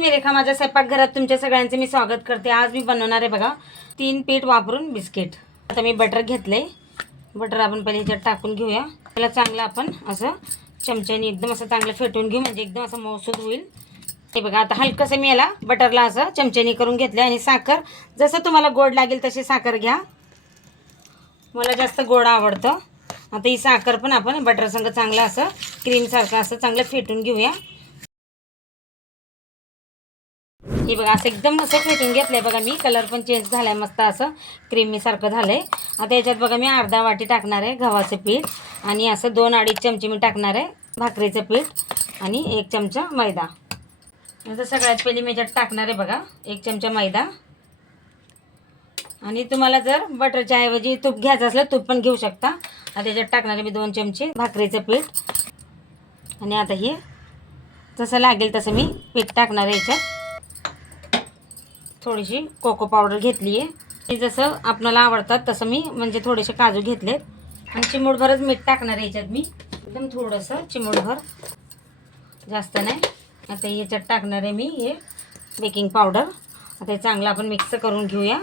मी रेखा माझ्या स्वयंपाकघरात तुमच्या सगळ्यांचे मी स्वागत करते. आज मी बनवणार आहे बघा तीन पीठ वापरून बिस्किट. आता मी बटर घेतले बटर आपण पहिले ह्याच्यात टाकून घेऊया. त्याला चांगलं आपण असं चमच्याने एकदम असं चांगलं फेटून घेऊ म्हणजे एकदम असं मौसूद होईल. हे बघा आता हलकंसं मी याला बटरला असं चमच्याने करून घेतलं आणि साखर जसं तुम्हाला गोड लागेल तशी साखर घ्या. मला जास्त गोड आवडतं. आता ही साखर पण आपण बटरसंग चांगलं असं क्रीमसारखं असं चांगलं फेटून घेऊया. हे बघा असं एकदम असं फेटून घेतलंय बघा मी. कलर पण चेंज झालाय मस्त असं. क्रीमीसारखं झालंय. आता याच्यात बघा मी अर्धा वाटी टाकणार आहे गव्हाचं पीठ. आणि असं दोन अडीच चमचे मी टाकणार आहे भाकरीचं पीठ. आणि एक चमचा मैदा. आता सगळ्यात पहिली मी याच्यात टाकणार आहे बघा एक चमचा मैदा. आणि तुम्हाला जर बटरच्या ऐवजी तूप घ्यायचं असलं तूप पण घेऊ शकता. आता त्याच्यात टाकणार आहे मी दोन चमचे भाकरीचं पीठ. आणि आता हे जसं लागेल तसं मी पीठ टाकणार आहे याच्यात. थोडीशी कोको पावडर घेतली आहे ती जसं आपणाला आवडतात तसं मी म्हणजे थोडेसे काजू घेतलेत. आणि चिमूटभरच मीठ टाकणार आहे याच्यात मी. एकदम थोडंसं चिमूटभर. जास्त नाही. आता याच्यात टाकणार आहे मी हे बेकिंग पावडर आता हे चांगलं आपण मिक्स करून घेऊया.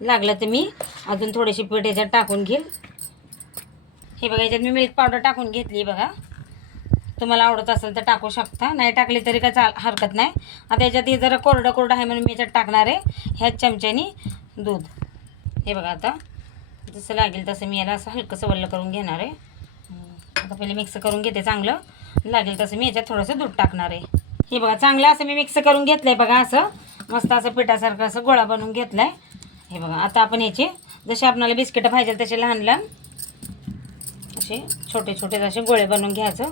लागलं तर मी अजून थोडीशी पीठ याच्यात टाकून घेईल. हे बघा याच्यात मी मिल्क पावडर टाकून घेतली बघा. तुम्हाला आवडत असेल तर टाकू शकता. नाही टाकली तरी काय चाल हरकत नाही. आता याच्यात हे जरा कोरडं कोरडं आहे म्हणून मी याच्यात टाकणार आहे. ह्या चमच्यानी दूध. हे बघा आता. जसं लागेल तसं मी याला असं हलकंसं वल्लं करून घेणार आहे. आता पहिले मिक्स करून घेते चांगलं. लागेल तसं मी याच्यात थोडंसं दूध टाकणार आहे. हे बघा चांगलं असं मी मिक्स करून घेतलं आहे बघा असं. मस्त असं पिठासारखं असं गोळा बनवून घेतला आहे हे बघा आता आपण याचे जसे आपल्याला बिस्किटं पाहिजे तसे लहान लहान असे छोटे छोटे असे गोळे बनवून घ्यायचं.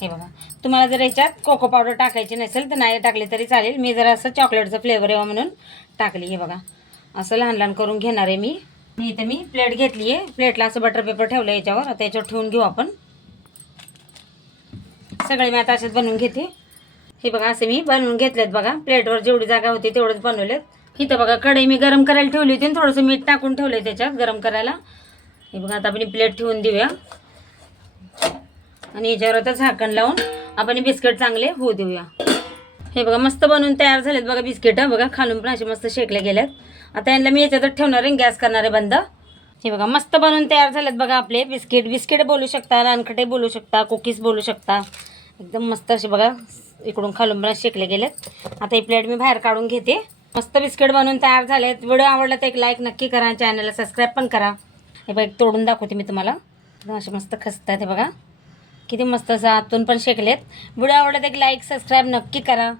हे बघा. तुम्हाला जर याच्यात कोको पावडर टाकायची नसेल तर नाही टाकली तरी चालेल. मी जरा असं चॉकलेटचं फ्लेवर यावं म्हणून टाकली. हे बघा. असं लहान लहान करून घेणार आहे मी. आणि इथं मी प्लेट घेतली आहे. प्लेटला असं बटर पेपर ठेवलं याच्यावर. आता याच्यावर ठेवून घेऊ आपण. सगळे मी आता असेच बनवून घेते. हे बघा असे मी बनवून घेतलेत बघा. प्लेटवर जेवढी जागा होती तेवढंच बनवलेत. इथं बघा कढई मी गरम करायला ठेवली होती आणि थोडंसं मीठ टाकून ठेवलं आहे त्याच्यात गरम करायला. हे बघा आता आपण प्लेट ठेवून देऊया. आणि याच्यावर आता झाकण लावून आपण हे बिस्किट चांगले होऊ देऊया. हे बघा मस्त बनवून तयार झालेत बघा बिस्किटं बघा खालून पण असे मस्त शेकले गेल्यात आता यांना मी याच्यातच ठेवणार आहे गॅस करणार आहे बंद. हे बघा मस्त बनवून तयार झालेत बघा आपले बिस्किट. बिस्किट बोलू शकता रानखटे बोलू शकता कुकीज बोलू शकता. एकदम मस्त असे बघा इकडून खालून पण शेकले गेलेत. आता ही प्लेट मी बाहेर काढून घेते. मस्त बिस्किट बनवून तयार झालेत. व्हिडिओ आवडला तर एक लाईक नक्की करा चॅनलला सबस्क्राईब पण करा. हे बघा एक तोडून दाखवते मी तुम्हाला. एकदम असे मस्त खसतात हे बघा. किती मस्त असं आतून पण शेकलेत. व्हिडिओ आवडला तर एक लाईक सबस्क्राईब नक्की करा.